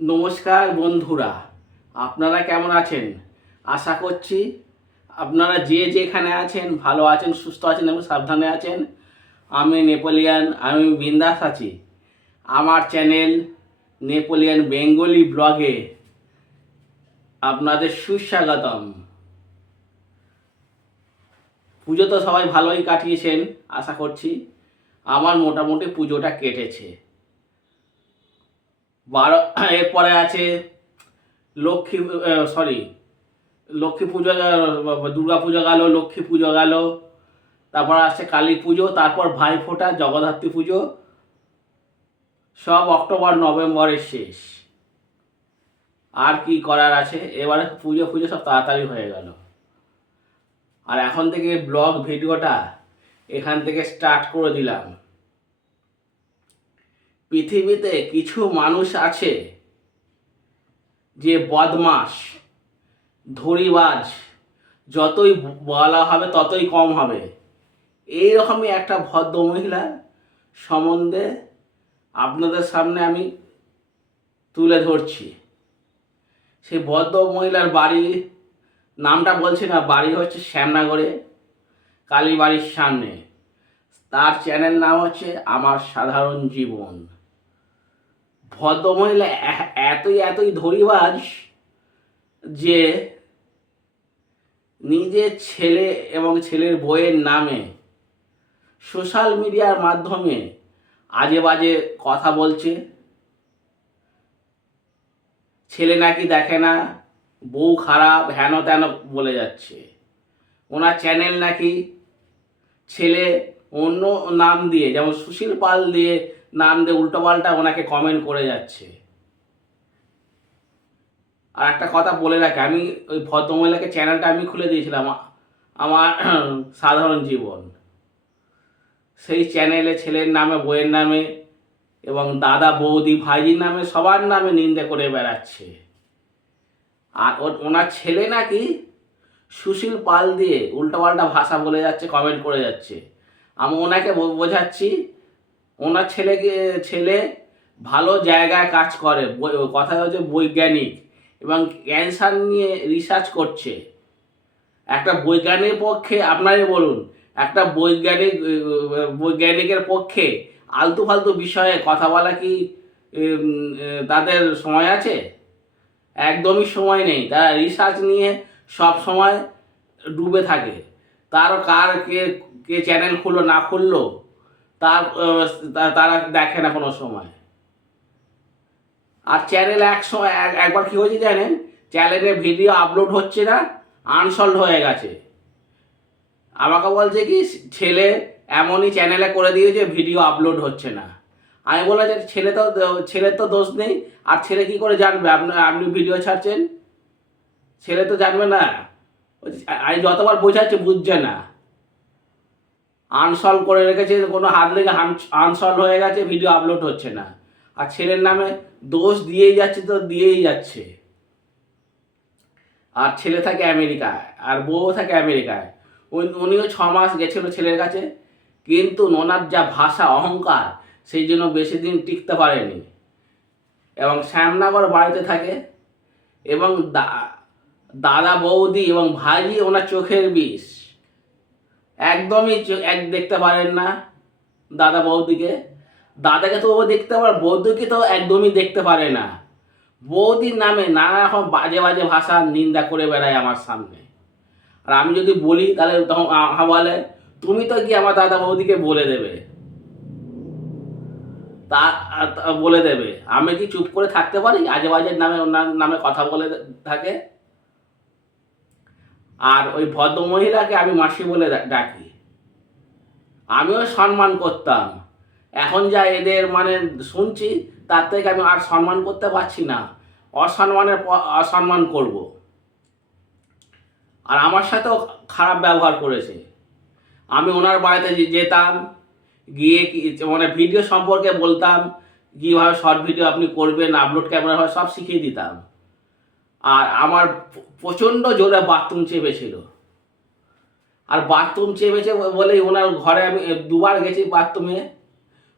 নমস্কার বন্ধুরা, আপনারা কেমন আছেন? আশা করছি আপনারা যে যেখানে আছেন, ভালো আছেন, সুস্থ আছেন এবং সাবধানে আছেন। আমি নেপোলিয়ান, আমি বিন্দাস আছি। আমার চ্যানেল নেপোলিয়ান বেঙ্গলি ব্লগে আপনাদের সুস্বাগতম। পুজো তো সবাই ভালোই কাটিয়েছেন, আশা করছি। আমার মোটামুটি পুজোটা কেটেছে। বারো, এরপরে আছে লক্ষ্মী সরি লক্ষ্মী পুজো দুর্গা পুজো গেল, লক্ষ্মী পুজো গেল, তারপর আসছে কালী পুজো, তারপর ভাইফোঁটা, জগদ্ধাত্রী পুজো, সব অক্টোবর, নভেম্বরের শেষ। আর কি করার আছে? এবারে পুজো পুজো সব তাড়াতাড়ি হয়ে গেল। আর এখন থেকে ব্লগ ভিডিওটা এখান থেকে স্টার্ট করে দিলাম। পৃথিবীতে কিছু মানুষ আছে যে বদমাস ধরিবাজ, যতই বলা হবে ততই কম হবে। এই রকমই একটা ভদ্র মহিলা সম্বন্ধে আপনাদের সামনে আমি তুলে ধরছি। সেই ভদ্র মহিলার বাড়ি, নামটা বলছি না, বাড়ি হচ্ছে শ্যামনগরে, কালীবাড়ির সামনে। তার চ্যানেল নাম হচ্ছে আমার সাধারণ জীবন। ভদ্রমহিলা এতই এতই ধরিবাজ যে নিজের ছেলে এবং ছেলের বইয়ের নামে সোশ্যাল মিডিয়ার মাধ্যমে আজে বাজে কথা বলছে। ছেলে নাকি দেখে না, বউ খারাপ, হেন তেন বলে যাচ্ছে। ওনার চ্যানেল নাকি ছেলে অন্য নাম দিয়ে, যেমন সুশীল পাল দিয়ে নাম দিয়ে উল্টোপাল্টা ওনাকে কমেন্ট করে যাচ্ছে। আর একটা কথা বলে রাখি, আমি ওই ভদ্রমহিলাকে চ্যানেলটা আমি খুলে দিয়েছিলাম আমার সাধারণ জীবন। সেই চ্যানেলে ছেলের নামে বইয়ের নামে এবং দাদা, বৌদি, ভাইজির নামে সবার নামে নিন্দে করে বেড়াচ্ছে। আর ওনার ছেলে নাকি সুশীল পাল দিয়ে উল্টোপাল্টা ভাষা বলে যাচ্ছে কমেন্ট করে যাচ্ছে। আমি ওনাকে বোঝাচ্ছি ওনার ছেলেকে, ছেলে ভালো জায়গায় কাজ করে কথা হচ্ছে বৈজ্ঞানিক এবং ক্যান্সার নিয়ে রিসার্চ করছে। একটা বৈজ্ঞানিক পক্ষে, আপনারই বলুন, একটা বৈজ্ঞানিক, বৈজ্ঞানিকের পক্ষে আলতু ফালতু বিষয়ে কথা বলা কি তাদের সময় আছে? একদমই সময় নেই। তারা রিসার্চ নিয়ে সব সময় ডুবে থাকে। তার কার কে কে চ্যানেল খুললো, না খুললো? তার তারা দেখে না কোনো সময়। আর চ্যানেল এক সময়, এক- একবার কী হয়েছে জানেন? চ্যানেলে ভিডিও আপলোড হচ্ছে না আনসল্ড হয়ে গেছে। আমাকে বলছে কি, ছেলে এমনই চ্যানেলে করে দিয়েছে ভিডিও আপলোড হচ্ছে না। আমি বললাম যে ছেলে তো, ছেলের তো দোষ নেই, আর ছেলে কি করে জানবে? আপনি আপনি ভিডিও ছাড়ছেন? ছেলে তো জানবে না। আমি যতবার বোঝাচ্ছি, বুঝছে না। আনসলভ করে রেখেছে, কোনো হাত লেগে আনসলভ হয়ে গেছে ভিডিও আপলোড হচ্ছে না। আর ছেলের নামে দোষ দিয়েই যাচ্ছে তো দিয়েই যাচ্ছে। আর ছেলে থাকে আমেরিকায়, আর বউ থাকে আমেরিকায়। উনি- উনিও ছ মাস গেছিল ছেলের কাছে, কিন্তু ওনার যা ভাষা অহংকার, সেই জন্য বেশি দিন টিকতে পারেনি। এবং শ্যামনগর বাড়িতে থাকে, এবং দাদা বৌদি এবং ভাইজি ওনার চোখের বিষ। একদমই এক দেখতে পারেন না দাদা বৌদিকে। দাদাকে তো ও দেখতে পারে, বৌদিকে তো একদমই দেখতে পারে না। বৌদির নামে নানা রকম বাজে বাজে ভাষা নিন্দা করে বেড়ায় আমার সামনে। আর আমি যদি বলি, তাহলে তখন বলে, তুমি তো কি আমার দাদা বৌদিকে বলে দেবে। তা বলে দেবে। আমি কি চুপ করে থাকতে পারি? আজে বাজের নামে নামে কথা বলে থাকে? আর ওই ভদ্র মহিলাকে আমি মাসি বলে ডাকি। আমিও সম্মান করতাম। এখন যা এদের মানে শুনছি, তার থেকে আমি আর সম্মান করতে পারছি না। অসম্মানের অসম্মান করব। আর আমার সাথেও খারাপ ব্যবহার করেছে। আমি ওনার বাড়িতে যেতাম, গিয়ে মানে ভিডিও সম্পর্কে বলতাম, কীভাবে শর্ট ভিডিও আপনি করবেন আপলোড ক্যামেরা হয় সব শিখিয়ে দিতাম। আর আমার প্রচণ্ড জোরে বাথরুম চেপেছিল। আর বাথরুম চেপেছে বলেই ওনার ঘরে আমি দুবার গেছি বাথরুমে।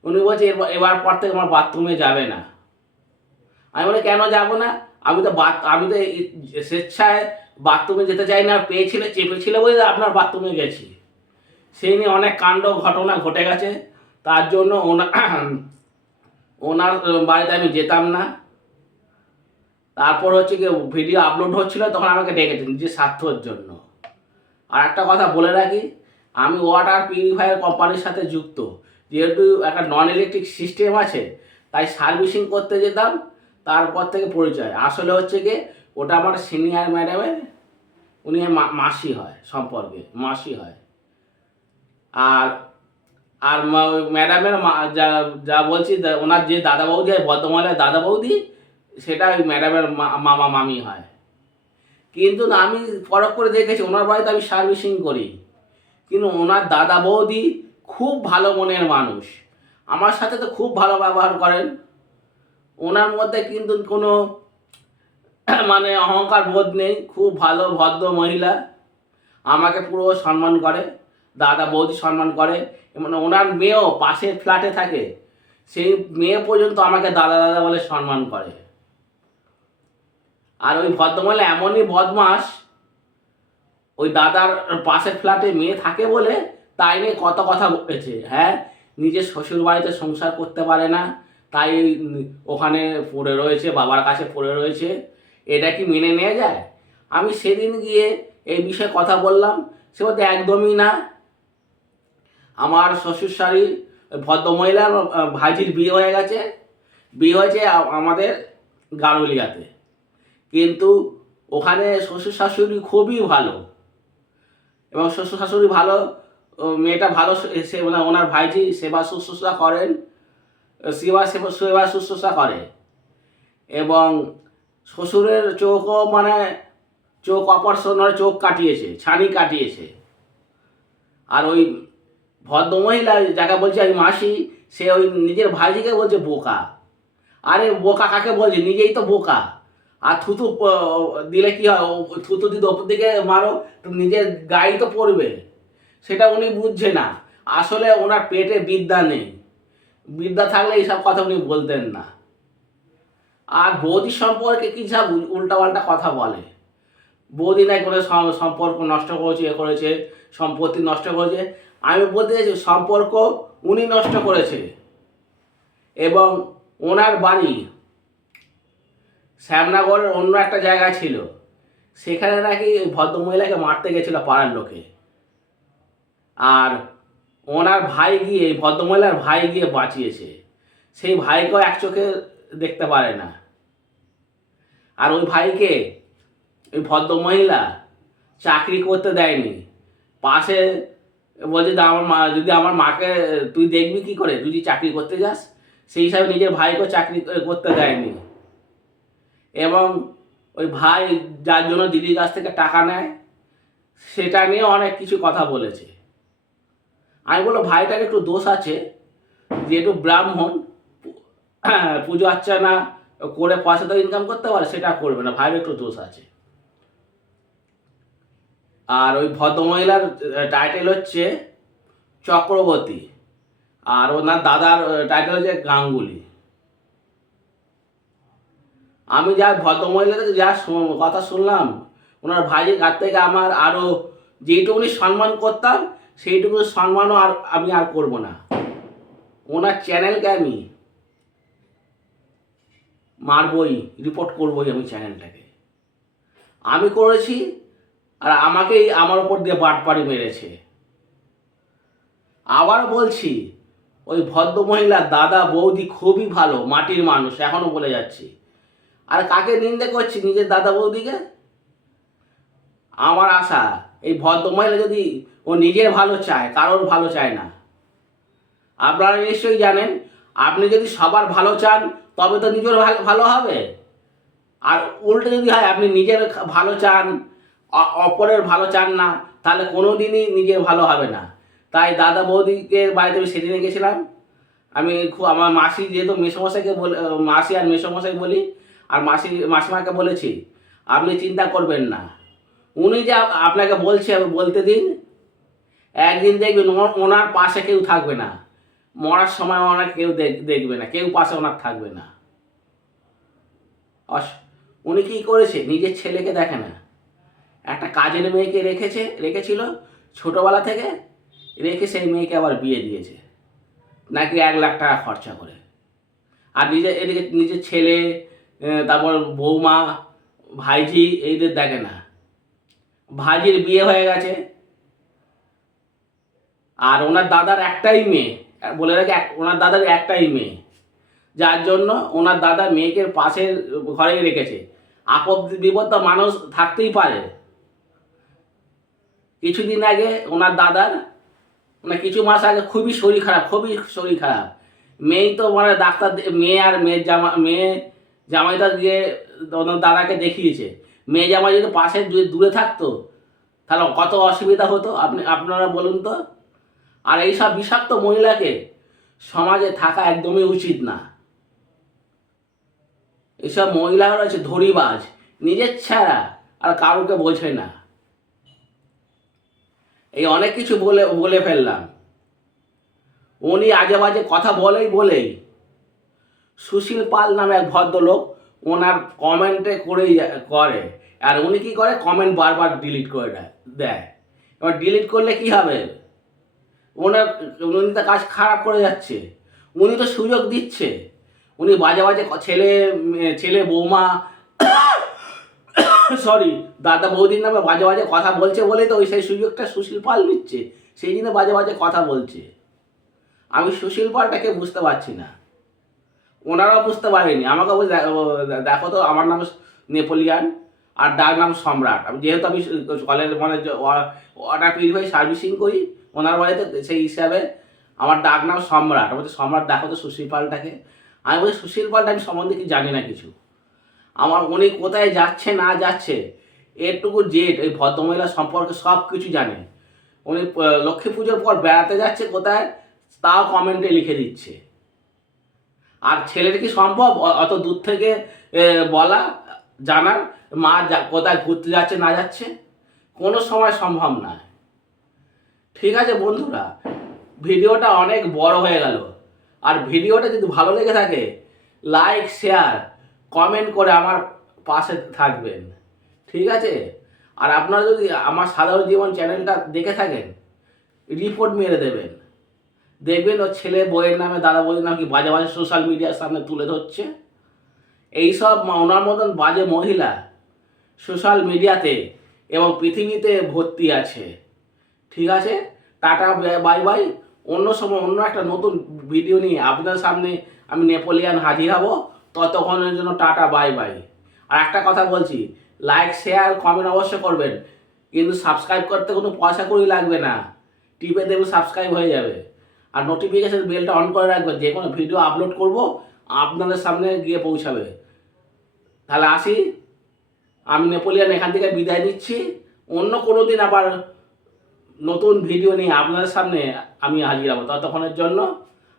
উনি বলছে, এবার এবার পর থেকে আমার বাথরুমে যাবে না। আমি বলে, কেন যাব না? আমি তো বাথ, আমি তো স্বেচ্ছায় বাথরুমে যেতে চাই না, পেয়েছিল, চেপেছিল বলে আপনার বাথরুমে গেছি। সেই নিয়ে অনেক কাণ্ড ঘটনা ঘটে গেছে। তার জন্য ওনার ওনার বাড়িতে আমি যেতাম না। তারপর হচ্ছে কি ভিডিও আপলোড হচ্ছিল, তখন আমাকে ডেকেছেন যে স্বার্থর জন্য। আর একটা কথা বলে রাখি, আমি ওয়াটার পিউরিফায়ার কোম্পানির সাথে যুক্ত। যেহেতু একটা নন ইলেকট্রিক সিস্টেম আছে, তাই সার্ভিসিং করতে যেতাম, তারপর থেকে পরিচয়। আসলে হচ্ছে কি, ওটা আমার সিনিয়র ম্যাডামের উনি মাসি হয় সম্পর্কে, মাসি হয়। আর আর ম্যাডামের মা- যা যা বলছি ওনার যে দাদা বৌদি হয়, বর্ধমানের দাদা বৌদি সেটা ওই ম্যাডামের মামা, মামি হয়। কিন্তু আমি পরখ করে দেখেছি, ওনার বাড়িতে আমি সার্ভিসিং করি। কিন্তু ওনার দাদা বৌদি খুব ভালো মনের মানুষ। আমার সাথে তো খুব ভালো ব্যবহার করেন। ওনার মধ্যে কিন্তু কোনো মানে অহংকার বোধ নেই, খুব ভালো, ভদ্র মহিলা। আমাকে পুরো সম্মান করে, দাদা বৌদি সম্মান করে। মানে ওনার মেয়েও পাশের ফ্ল্যাটে থাকে। সেই মেয়ে পর্যন্ত আমাকে দাদা দাদা বলে সম্মান করে। আর ওই ভদ্রমহিলা এমনই বদমাস ওই দাদার পাশের ফ্ল্যাটে মেয়ে থাকে বলে তাই নিয়ে কত কথা বলেছে হ্যাঁ? নিজের শ্বশুর বাড়িতে সংসার করতে পারে না তাই ওখানে পড়ে রয়েছে বাবার কাছে পড়ে রয়েছে এটা কি মেনে নেওয়া যায়? আমি সেদিন গিয়ে এই বিষয়ে কথা বললাম সে বলতে একদমই না। আমার শ্বশুর শাড়ির ভদ্রমহিলার আহ, ভাইজির বিয়ে হয়ে গেছে বিয়ে হয়েছে আমাদের গারুলিয়াতে। কিন্তু ওখানে শ্বশুর শাশুড়ি খুবই ভালো। এবং শ্বশুর শাশুড়ি ভালো মেয়েটা ভালো, সে- মানে ওনার ভাইজি সেবা শুশ্রূষা করেন, সেবা সেবা শুশ্রূষা করে। এবং শ্বশুরের চোখও মানে চোখ অপারেশন চোখ কাটিয়েছে, ছানি কাটিয়েছে। আর ওই ভদ্রমহিলা যাকে বলছে ওই মাসি, সে ওই নিজের ভাইজিকে বলছে বোকা। আরে বোকা কাকে বলছে? নিজেই তো বোকা। আর থুতু দিলে কি হয়? থুতু দিতে ওপর দিকে মারো, তো নিজের গায়ে তো পড়বে। সেটা উনি বুঝছে না। আসলে ওনার পেটে বিদ্যা নেই। বিদ্যা থাকলে এইসব কথা উনি বলতেন না। আর বৌদি সম্পর্কে কি সব উল্টাপাল্টা কথা বলে? বৌদি নাই করে সম্পর্ক নষ্ট করেছে, এ করেছে, সম্পত্তি নষ্ট করেছে। আমি বলতে চাইছি, সম্পর্ক উনি নষ্ট করেছে। এবং ওনার বাড়ি শ্যামনগরের অন্য একটা জায়গা ছিল। সেখানে নাকি ওই ভদ্রমহিলাকে মারতে গেছিল পাড়ার লোকে। আর ওনার ভাই গিয়ে, ভদ্রমহিলার ভাই গিয়ে বাঁচিয়েছে। সেই ভাইকেও এক চোখে দেখতে পারে না। আর ওই ভাইকে, ওই ভদ্রমহিলা চাকরি করতে দেয়নি। পাশে বলছে আমার মা, যদি আমার মাকে তুই দেখবি কি করে? তুই যদি চাকরি করতে যাস, সেই হিসাবে নিজের ভাইকেও চাকরি করতে দেয়নি। এবং ওই ভাই যার জন্য দিদির কাছ থেকে টাকা নেয়, সেটা নিয়ে অনেক কিছু কথা বলেছে। আমি বলল ভাইটার একটু দোষ আছে, যেহেতু ব্রাহ্মণ পু- পুজো অর্চনা করে পয়সা তো ইনকাম করতে পারে, সেটা করবে না ভাইয়ের একটু দোষ আছে। আর ওই ভদ্রমহিলার টাইটেল হচ্ছে চক্রবর্তী, আর ওনার দাদার টাইটেল হচ্ছে গাঙ্গুলি। আমি যা ভদ্রমহিলা থেকে যা কথা শুনলাম, ওনার ভাইয়ের কাছ থেকে আমার আরও যেইটুকুনি সম্মান করতাম সেইটুকু সম্মানও আর আমি আর করব না। ওনার চ্যানেলকে আমি মারবই রিপোর্ট করবই আমি চ্যানেলটাকে। আমি করেছি আর আমাকেই আমার ওপর দিয়ে বাটপাড়ি মেরেছে। আবার বলছি, ওই ভদ্রমহিলা দাদা বৌদি খুবই ভালো, মাটির মানুষ এখনও বলে যাচ্ছি। আর কাকে নিন্দে করছি? নিজের দাদা বৌদিকে? আমার আশা, এই ভদ্রমহিলা যদি ও নিজের ভালো চায়, কারোর ভালো চায় না। আপনারা নিশ্চয়ই জানেন, আপনি যদি সবার ভালো চান, তবে তো নিজের ভালো হবে। আর উল্টো যদি হয়, আপনি নিজের ভালো চান অপরের ভালো চান না, তাহলে কোনো দিনই নিজের ভালো হবে না। তাই দাদা বৌদিকে বাড়িতে আমি সেদিনে গেছিলাম। আমি খুব, আমার মাসি যেহেতু মেসমশাইকে বলে, মাসি আর মেসমশাই বলি আর মাসি, মাসিমাকে বলেছি, আপনি চিন্তা করবেন না। উনি যে আপনাকে বলছে, বলতে দিন। একদিন দেখবেন ওনার পাশে কেউ থাকবে না। মরার সময় ওনার কেউ দেখ- দেখবে না। কেউ পাশে ওনার থাকবে না। অস- উনি কী করেছে? নিজের ছেলেকে দেখে না। একটা কাজের মেয়েকে রেখেছে, রেখেছিল ছোটোবেলা থেকে, রেখে সেই মেয়েকে আবার বিয়ে দিয়েছে। নাকি এক লাখ টাকা খরচা করে। আর নিজের, এদিকে নিজের ছেলে তারপর বৌমা ভাইঝি এইদের দেখে না। ভাইজির বিয়ে হয়ে গেছে। আর ওনার দাদার একটাই মেয়ে। বলে রাখি ওনার দাদার একটাই মেয়ে। যার জন্য ওনার দাদা মেয়েকে পাশের ঘরে রেখেছে। আপদ বিপদ তো মানুষ থাকতেই পারে। কিছুদিন আগে ওনার দাদার মানে কিছু মাস আগে খুবই শরীর খারাপ, খুবই শরীর খারাপ। মেয়েই তো মানে ডাক্তার, মেয়ে আর মেয়ের জামা, মেয়ে জামাইটা গিয়ে দাদাকে দেখিয়েছে, মেয়ে জামাই যদি পাশে দূরে থাকতো, তাহলে কত অসুবিধা হতো? আপনি, আপনারা বলুন তো। আর এইসব বিষাক্ত মহিলাকে সমাজে থাকা একদমই উচিত না। এইসব মহিলারা হচ্ছে ধরিবাজ নিজের ছাড়া, আর কারোকে বোঝে না। এই অনেক কিছু বলে বলে ফেললাম। উনি আজে বাজে কথা বলেই বলেই সুশীল পাল নামে এক ভদ্রলোক ওনার কমেন্টে করেই করে। আর উনি কি করে? কমেন্ট বারবার ডিলিট করে দেয় দেয়। এবার ডিলিট করলে কি হবে? ওনার, উনি তো কাজ খারাপ করে যাচ্ছে। উনি তো সুযোগ দিচ্ছে। উনি বাজে বাজে ছেলে ছেলে বৌমা, সরি, দাদা বৌদির নামে বাজে বাজে কথা বলছে বলেই তো ওই সেই সুযোগটা সুশীল পাল নিচ্ছে। সেই জন্য বাজে বাজে কথা বলছে। আমি সুশীল পালটাকে বুঝতে পারছি না। ওনারাও বুঝতে পারেনি। আমাকে বলছে "দেখো, তো আমার নাম নেপোলিয়ান আর ডাক নাম সম্রাট। আমি যেহেতু আমি কলেজ মানে ওয়াটার পিউরিফাই সার্ভিসিং করি ওনার বাড়িতে সেই হিসাবে আমার ডাক নাম সম্রাট। আমি সম্রাট দেখো তো সুশীল পালটাকে। আমি বলছি সুশীল পালটা আমি সম্বন্ধে কি জানি না কিছু। আমার উনি কোথায় যাচ্ছে না যাচ্ছে এটুকু জেট এই ভদ্রমহিলা সম্পর্কে সব কিছু জানে। উনি লক্ষ্মী পুজোর পর বেড়াতে যাচ্ছে কোথায় তাও কমেন্টে লিখে দিচ্ছে। আর ছেলের কি সম্ভব? অত দূর থেকে বলা জানার? মা কোথায় ঘুরতে যাচ্ছে, না যাচ্ছে? কোনো সময় সম্ভব নয় ঠিক আছে বন্ধুরা, ভিডিওটা অনেক বড় হয়ে গেল। আর ভিডিওটা যদি ভালো লেগে থাকে লাইক শেয়ার কমেন্ট করে আমার পাশে থাকবেন। ঠিক আছে? আর আপনারা যদি আমার সাধারণ জীবন চ্যানেলটা দেখে থাকেন রিপোর্ট মেরে দেবেন। দেখবেন ওর ছেলে বইয়ের নামে, দাদা বইয়ের নামে কি বাজে বাজে সোশ্যাল মিডিয়ার সামনে তুলে ধরছে। এইসব ওনার মতন বাজে মহিলা সোশ্যাল মিডিয়াতে এবং পৃথিবীতে ভর্তি আছে। ঠিক আছে? টাটা বাই বাই অন্য সময় অন্য একটা নতুন ভিডিও নিয়ে আপনার সামনে আমি নেপোলিয়ান হাজির হব। ততক্ষণের জন্য টাটা বাই বাই আর একটা কথা বলছি লাইক শেয়ার কমেন্ট অবশ্যই করবেন। কিন্তু সাবস্ক্রাইব করতে কোনো পয়সা করি লাগবে না। টিপে দেবে সাবস্ক্রাইব হয়ে যাবে। আর নোটিফিকেশান বেলটা অন করে রাখবেন যে কোনো ভিডিও আপলোড করব, আপনাদের সামনে গিয়ে পৌঁছাবে। তাহলে আসি, আমি নেপোলিয়ান এখান থেকে বিদায় নিচ্ছি। অন্য কোনো দিন আবার নতুন ভিডিও নিয়ে আপনাদের সামনে আমি হাজির হব। ততক্ষণের জন্য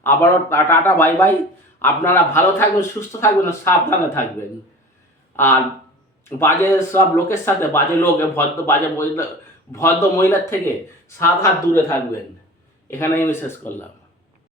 আবারও টাটা বাই বাই আপনারা ভালো থাকবেন, সুস্থ থাকবেন সাবধানে থাকবেন। আর বাজে সব লোকের সাথে, বাজে লোক, ভদ্র, বাজে মহিলা, ভদ্র মহিলার থেকে সাত হাত দূরে থাকবেন। এখানেই আমি শেষ করলাম।